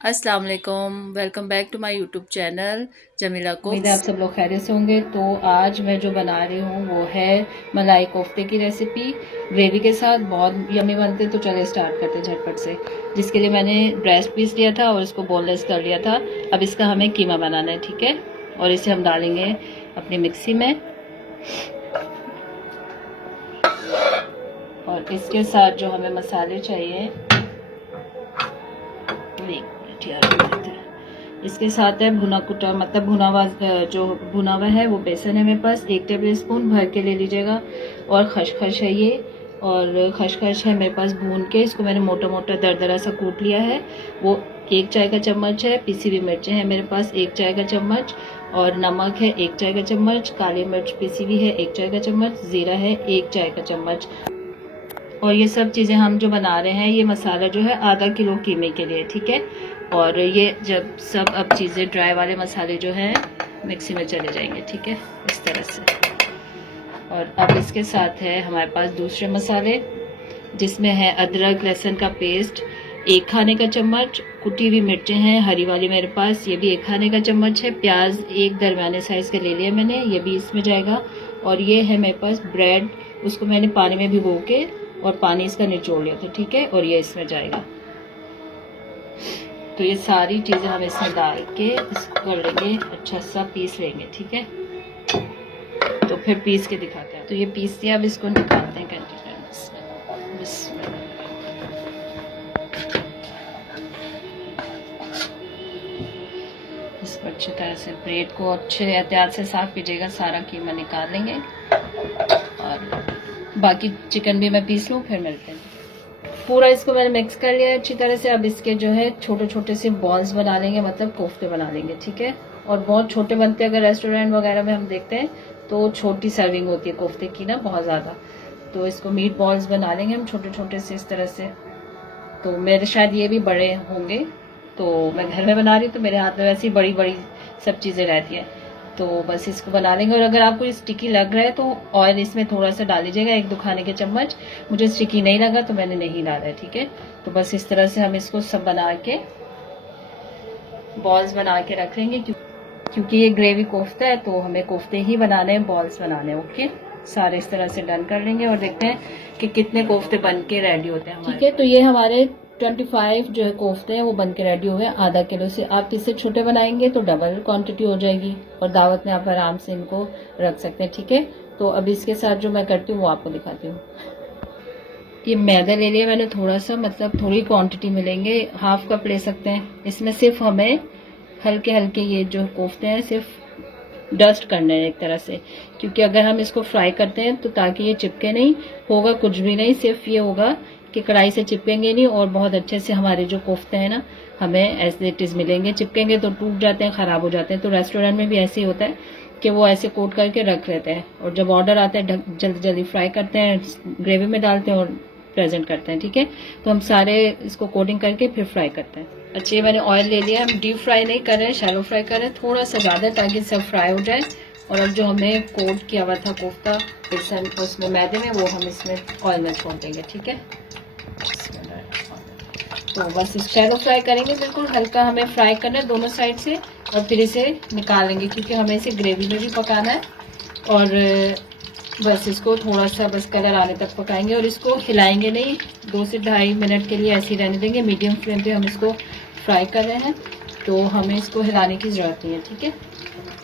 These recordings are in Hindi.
अस्सलाम वालेकुम, welcome back to my YouTube channel Jamila उम्मीद है आप कुक्स। सब लोग खैरियत से होंगे। तो आज मैं जो बना रही हूँ वो है मलाई कोफ्ते की रेसिपी ग्रेवी के साथ। बहुत यमी बनते, तो चले स्टार्ट करते हैं झटपट से। जिसके लिए मैंने ब्रेस्ट पीस लिया था और इसको बोनलेस कर लिया था। अब इसका हमें कीमा बनाना है, ठीक है। और इसे हम डालेंगे अपनी मिक्सी में। और इसके साथ जो हमें मसाले चाहिए, एक मिनट यार, देते हैं। इसके साथ है भुना कुटा, मतलब भुना हुआ, जो भुना हुआ है वो बेसन है मेरे पास, 1 टेबल स्पून भर के ले लीजिएगा। और खसखस है ये, और खसखस है मेरे पास भून के, इसको मैंने मोटा मोटा दरदरा सा कूट लिया है। वो 1 चाय का चम्मच है। पिसी हुई मिर्चें हैं मेरे पास 1 चाय का चम्मच। और नमक है 1 चाय का चम्मच। काली मिर्च पिसी हुई है 1 चाय का चम्मच। ज़ीरा है 1 चाय का चम्मच। और ये सब चीज़ें हम जो बना रहे हैं, ये मसाला जो है आधा किलो कीमे के लिए, ठीक है। और ये जब सब अब चीज़ें ड्राई वाले मसाले जो हैं मिक्सी में चले जाएंगे, ठीक है, इस तरह से। और अब इसके साथ है हमारे पास दूसरे मसाले, जिसमें है अदरक लहसुन का पेस्ट 1 खाने का चम्मच। कुटी हुई मिर्चें हैं हरी वाली मेरे पास, ये भी 1 खाने का चम्मच है। प्याज 1 दरमियाने साइज़ का ले लिया मैंने, ये भी इसमें जाएगा। और ये है मेरे पास ब्रेड, उसको मैंने पानी में भिगो के और पानी इसका निचोड़ लिया था, ठीक है। और ये इसमें जाएगा। तो ये सारी चीज़ें हम इसमें डाल के इसको कर लेंगे, अच्छा सा पीस लेंगे, ठीक है। तो फिर पीस के दिखाते हैं। तो ये पीस दिया, अब इसको निकालते हैं कंटेनर में। इसको अच्छी तरह से ब्रेड को अच्छे एहतियात से साफ कीजिएगा, सारा कीमा निकाल लेंगे। और बाकी चिकन भी मैं पीस लूँ, फिर मिलते हैं। पूरा इसको मैंने मिक्स कर लिया है अच्छी तरह से। अब इसके जो है छोटे छोटे से बॉल्स बना लेंगे, मतलब कोफ्ते बना लेंगे, ठीक है। और बहुत छोटे बनते हैं, अगर रेस्टोरेंट वगैरह में हम देखते हैं तो छोटी सर्विंग होती है कोफ्ते की ना, बहुत ज़्यादा। तो इसको मीट बॉल्स बना लेंगे हम छोटे छोटे से इस तरह से। तो मेरे शायद ये भी बड़े होंगे, तो मैं घर में बना रही हूँ तो मेरे हाथ में वैसी बड़ी बड़ी सब चीज़ें रहती हैं। तो बस इसको बना लेंगे। और अगर आपको स्टिकी लग रहा है तो ऑयल इसमें थोड़ा सा डाल लीजिएगा, 1-2 खाने के चम्मच। मुझे स्टिकी नहीं लगा तो मैंने नहीं डाला है, ठीक है। तो बस इस तरह से हम इसको सब बना के बॉल्स बना के रख लेंगे, क्योंकि ये ग्रेवी कोफ्ता है तो हमें कोफ्ते ही बनाने हैं, बॉल्स बनाने हैं, ओके। सारे इस तरह से डन कर लेंगे और देखते हैं कि कितने कोफ्ते बन के रेडी होते हैं हमारे, ठीक है। तो ये हमारे 25 जो है कोफ्ते हैं वो बन के रेडी हुए हैं आधा किलो से। आप इससे छोटे बनाएंगे तो डबल क्वांटिटी हो जाएगी, और दावत में आप आराम से इनको रख सकते हैं, ठीक है। तो अब इसके साथ जो मैं करती हूँ वो आपको दिखाती हूँ। ये मैदा ले लिया मैंने थोड़ा सा, मतलब थोड़ी क्वांटिटी में लेंगे, हाफ कप ले सकते हैं। इसमें सिर्फ हमें हल्के हल्के ये जो कोफ्ते हैं सिर्फ डस्ट करने हैं एक तरह से, क्योंकि अगर हम इसको फ्राई करते हैं तो ताकि ये चिपके नहीं, होगा कुछ भी नहीं, सिर्फ ये होगा कि कढ़ाई से चिपकेंगे नहीं। और बहुत अच्छे से हमारे जो कोफ्ते हैं ना हमें एज इट इज मिलेंगे। चिपकेंगे तो टूट जाते हैं, खराब हो जाते हैं। तो रेस्टोरेंट में भी ऐसे ही होता है कि वो ऐसे कोट करके रख लेते हैं, और जब ऑर्डर आता है जल्दी जल्दी फ्राई करते हैं, ग्रेवी में डालते हैं और प्रेजेंट करते हैं, ठीक है। तो हम सारे इसको कोटिंग करके फिर फ्राई करते हैं। अच्छा, ये मैंने ऑयल ले लिया, हम डीप फ्राई नहीं कर रहे हैं, शैलो फ्राई कर रहे हैं थोड़ा सा ज़्यादा, ताकि सब फ्राई हो जाए। और अब जो हमने कोट किया हुआ था कोफ्ता बेसन उसमें मैदे में, वो हम इसमें ऑयल में छोड़ देंगे, ठीक है। तो बस इस शैलो फ्राई करेंगे, बिल्कुल हल्का हमें फ्राई करना है दोनों साइड से। और फिर इसे निकाल लेंगे, क्योंकि हमें इसे ग्रेवी में भी पकाना है। और बस इसको थोड़ा सा बस कलर आने तक पकाएंगे, और इसको हिलाएंगे नहीं, 2 से 2.5 मिनट के लिए ऐसे ही रहने देंगे। मीडियम फ्लेम पे हम इसको फ्राई कर रहे हैं, तो हमें इसको हिलाने की ज़रूरत नहीं है, ठीक है।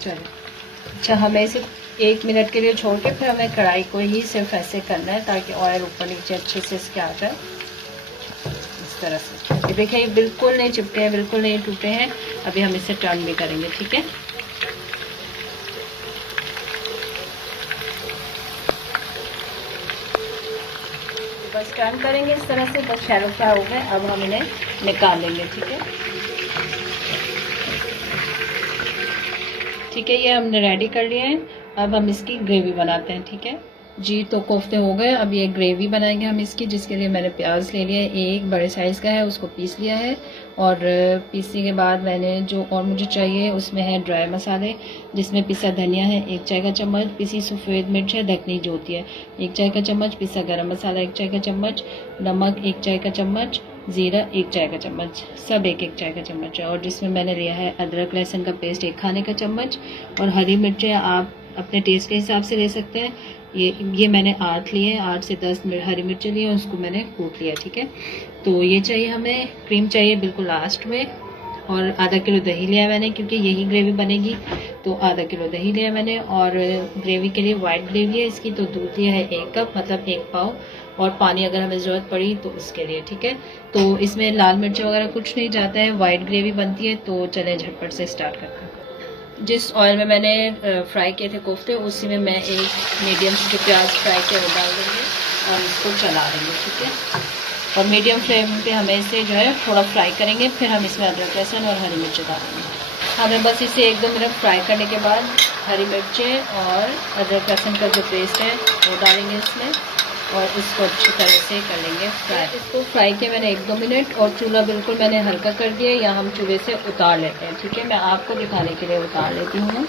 चलो, अच्छा, हमें इसे 1 मिनट के लिए छोड़ के फिर हमें कढ़ाई को ही सिर्फ ऐसे करना है, ताकि ऑयल ऊपर नीचे अच्छे से इसके आ जाए, इस तरह से। ये देखिए, ये बिल्कुल नहीं चिपके हैं, बिल्कुल नहीं टूटे हैं। अभी हम इसे टर्न भी करेंगे, ठीक है। बस टर्न करेंगे इस तरह से, बस शैलो फ्राई हो गए। अब हम इन्हें निकाल लेंगे, ठीक है। ठीक है, ये हमने रेडी कर लिए हैं। अब हम इसकी ग्रेवी बनाते हैं, ठीक है जी। तो कोफ्ते हो गए, अब ये ग्रेवी बनाएंगे हम इसकी, जिसके लिए मैंने प्याज ले लिया है, एक बड़े साइज़ का है, उसको पीस लिया है। और पीसने के बाद मैंने जो और मुझे चाहिए उसमें है ड्राई मसाले, जिसमें पिसा धनिया है 1 चाय का चम्मच, पिसी सफ़ेद मिर्च है दखनी जो होती है 1 चाय का चम्मच, पिसा गरम मसाला 1 चाय का चम्मच, नमक 1 चाय का चम्मच, ज़ीरा 1 चाय का चम्मच, सब 1-1 चाय का चम्मच है। और जिसमें मैंने लिया है अदरक लहसुन का पेस्ट 1 खाने का चम्मच, और हरी मिर्चें आप अपने टेस्ट के हिसाब से ले सकते हैं। ये मैंने 8 लिए हैं, 8 से 10 हरी मिर्चें ली हैं, उसको मैंने कूट लिया, ठीक है। तो ये चाहिए हमें, क्रीम चाहिए बिल्कुल लास्ट में। और आधा किलो दही लिया मैंने, क्योंकि यही ग्रेवी बनेगी, तो आधा किलो दही लिया मैंने। और ग्रेवी के लिए वाइट ग्रेवी है इसकी, तो दूध लिया है 1 कप, मतलब 1 पाव। और पानी अगर हमें ज़रूरत पड़ी तो उसके लिए, ठीक है। तो इसमें लाल मिर्च वगैरह कुछ नहीं जाता है, वाइट ग्रेवी बनती है। तो चले झटपट से स्टार्ट करते हैं। जिस ऑयल में मैंने फ्राई किए थे कोफ्ते, उसी में मैं एक मीडियम जो प्याज फ्राई किया वो डाल देंगे और इसको चला देंगे, ठीक है। और मीडियम फ्लेम पे हमें इसे जो है थोड़ा फ्राई करेंगे, फिर हम इसमें अदरक लहसुन और हरी मिर्च डालेंगे। हमें बस इसे 1-2 मिनट फ्राई करने के बाद हरी मिर्चें और अदरक लहसुन का जो पेस्ट है वो डालेंगे इसमें, और इसको अच्छी तरह से कर लेंगे फ्राई। इसको फ्राई किया मैंने 1-2 मिनट, और चूल्हा बिल्कुल मैंने हल्का कर दिया, या हम चूल्हे से उतार लेते हैं, ठीक है। मैं आपको दिखाने के लिए उतार लेती हूँ,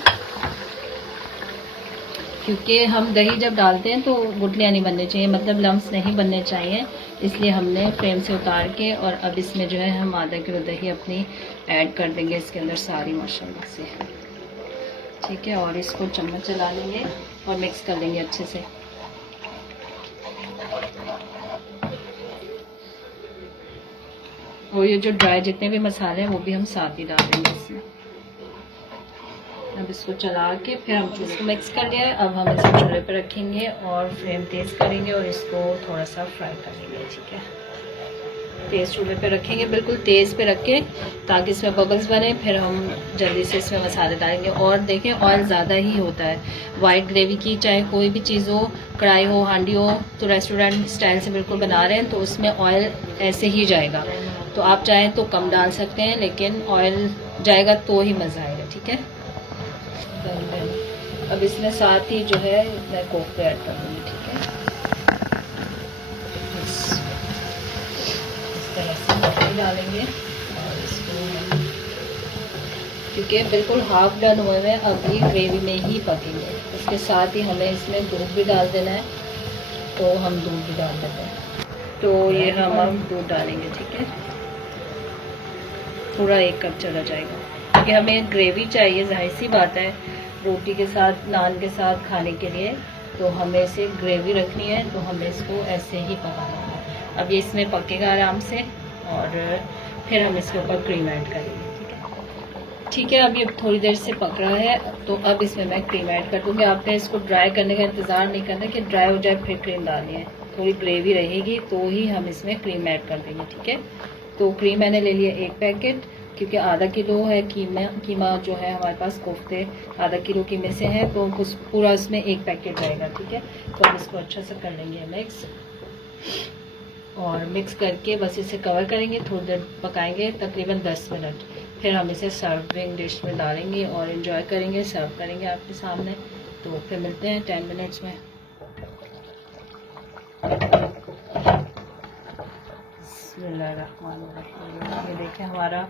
क्योंकि हम दही जब डालते हैं तो गुठलियाँ नहीं बननी चाहिए, मतलब लम्स नहीं बनने चाहिए, इसलिए हमने फ्लेम से उतार के। और अब इसमें जो है हम आधा किलो दही अपनी ऐड कर देंगे इसके अंदर सारी माशाल्लाह से, ठीक है। और इसको चम्मच चला लेंगे और मिक्स कर लेंगे अच्छे से। और ये जो ड्राई जितने भी मसाले हैं वो भी हम साथ ही डाल देंगे इसमें। अब इसको चला के फिर हम चूल्हे को मिक्स कर लिया है। अब हम इसे चूल्हे पर रखेंगे और फ्लेम तेज़ करेंगे और इसको थोड़ा सा फ्राई करेंगे, ठीक है। तेज़ चूल्हे पे रखेंगे, बिल्कुल तेज़ पे रख के, ताकि इसमें बबल्स बने। फिर हम जल्दी से इसमें मसाले डालेंगे। और देखें ऑयल ज़्यादा ही होता है वाइट ग्रेवी की, चाहे कोई भी चीज़ हो, कढ़ाई हो, हांडी हो, तो रेस्टोरेंट स्टाइल से बिल्कुल बना रहे हैं तो उसमें ऑयल ऐसे ही जाएगा। तो आप चाहें तो कम डाल सकते हैं, लेकिन ऑयल जाएगा तो ही मज़ा आएगा, ठीक है। अब इसमें साथ ही जो है मैं कोफ्ते ऐड कर दूँगी, ठीक है। इस तरह से कोफ्ते डालेंगे और इसको, क्योंकि बिल्कुल हाफ डन हुए हैं, अब ये ग्रेवी में ही पकेंगे। उसके साथ ही हमें इसमें दूध भी डाल देना है, तो हम दूध भी डाल देते हैं। तो ये हम अब दूध डालेंगे, ठीक है। पूरा 1 कप चला जाएगा, क्योंकि हमें ग्रेवी चाहिए, जाहिर सी बात है, रोटी के साथ, नान के साथ खाने के लिए। तो हमें इसे ग्रेवी रखनी है, तो हमें इसको ऐसे ही पकाना है। अब ये इसमें पकेगा आराम से, और फिर हम इसके ऊपर क्रीम ऐड करेंगे, ठीक है। ठीक है, अब ये थोड़ी देर से पक रहा है, तो अब इसमें मैं क्रीम ऐड कर दूँगी। आपने इसको ड्राई करने का इंतज़ार नहीं करना कि ड्राई हो जाए फिर क्रीम डालनी है। थोड़ी ग्रेवी रहेगी तो ही हम इसमें क्रीम ऐड कर देंगे, ठीक है। तो क्रीम मैंने ले लिया 1 पैकेट, क्योंकि आधा किलो है कीमा जो है हमारे पास, कोफ्ते आधा किलो कीमे से है, तो कुछ पूरा उसमें 1 पैकेट रहेगा, ठीक है। तो हम इसको अच्छा से कर लेंगे मिक्स, और मिक्स करके बस इसे कवर करेंगे, थोड़ी देर पकाएंगे, तकरीबन 10 मिनट। फिर हम इसे सर्विंग डिश में डालेंगे और एंजॉय करेंगे, सर्व करेंगे आपके सामने। तो फिर मिलते हैं 10 मिनट्स में। ये देखिए हमारा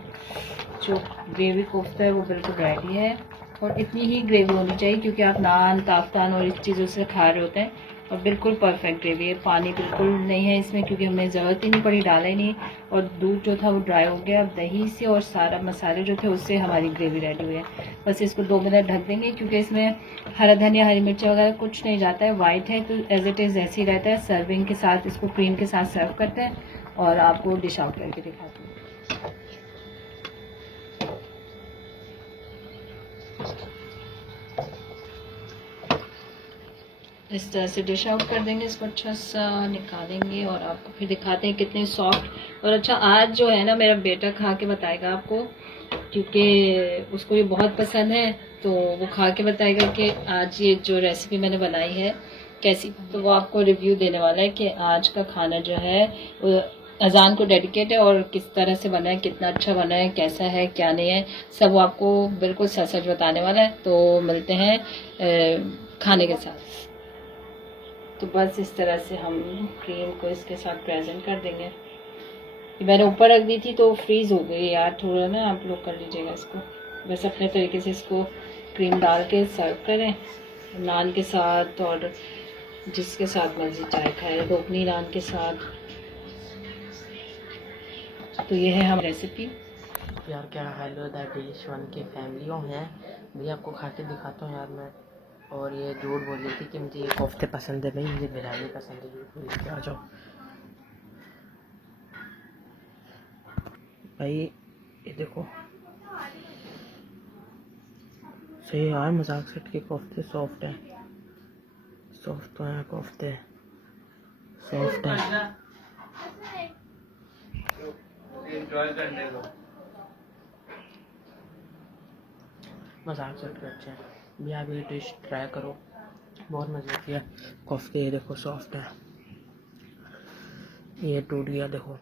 जो ग्रेवी कोफ्ता है वो बिल्कुल रेडी है। और इतनी ही ग्रेवी होनी चाहिए, क्योंकि आप नान, ताफ्तान और इस चीज़ों से खा रहे होते हैं। और बिल्कुल परफेक्ट ग्रेवी है, पानी बिल्कुल नहीं है इसमें, क्योंकि हमें ज़रूरत ही नहीं पड़ी, डाला ही नहीं। और दूध जो था वो ड्राई हो गया। अब दही से और सारा मसाले जो थे उससे हमारी ग्रेवी रेडी हुई है। बस इसको 2 मिनट ढक देंगे, क्योंकि इसमें हरा धनिया, हरी मिर्च वगैरह कुछ नहीं जाता है, वाइट है, तो एज इट इज़ ऐसे ही रहता है। सर्विंग के साथ इसको क्रीम के साथ सर्व करते हैं, और आपको डिश आउट करके दिखाती हूँ। इस तरह से डिश आउट कर देंगे, इसको अच्छा सा निकालेंगे और आपको फिर दिखाते हैं कितने सॉफ्ट। और अच्छा, आज जो है ना, मेरा बेटा खा के बताएगा आपको, क्योंकि उसको ये बहुत पसंद है, तो वो खा के बताएगा कि आज ये जो रेसिपी मैंने बनाई है कैसी। तो वो आपको रिव्यू देने वाला है कि आज का खाना जो है वो अजान को डेडिकेट है, और किस तरह से बना है, कितना अच्छा बना है, कैसा है, क्या नहीं है, सब वो आपको बिल्कुल सच सच बताने वाला है। तो मिलते हैं खाने के साथ। तो बस इस तरह से हम क्रीम को इसके साथ प्रेजेंट कर देंगे। ये मैंने ऊपर रख दी थी तो फ्रीज हो गई यार, थोड़ा ना आप लोग कर लीजिएगा इसको। बस अपने तरीके से इसको क्रीम डाल के सर्व करें, नान के साथ, और जिसके साथ मर्जी चाय खाए, रोगनी नान के साथ। तो ये है हम रेसिपी। यार क्या हेलो द डिश वन की फैमिलियों हैं भाई, आपको खा के दिखाता हूँ यार मैं। और ये झूठ बोल रही थी कि मुझे ये कोफ्ते पसंद है, भाई मुझे बिरयानी पसंद है, झूठ बोल के आ जाओ भाई। ये देखो सही यार, मजाक सेट के कोफ्ते सॉफ्ट हैं, सॉफ्ट तो हैं कोफ्ते, सॉफ्ट है। मजाक सेट के अच्छे हैं भैया, आप ये डिश ट्राई करो, बहुत मज़े की है। कोफ्ते ये देखो सॉफ्ट है, ये टूट गया देखो।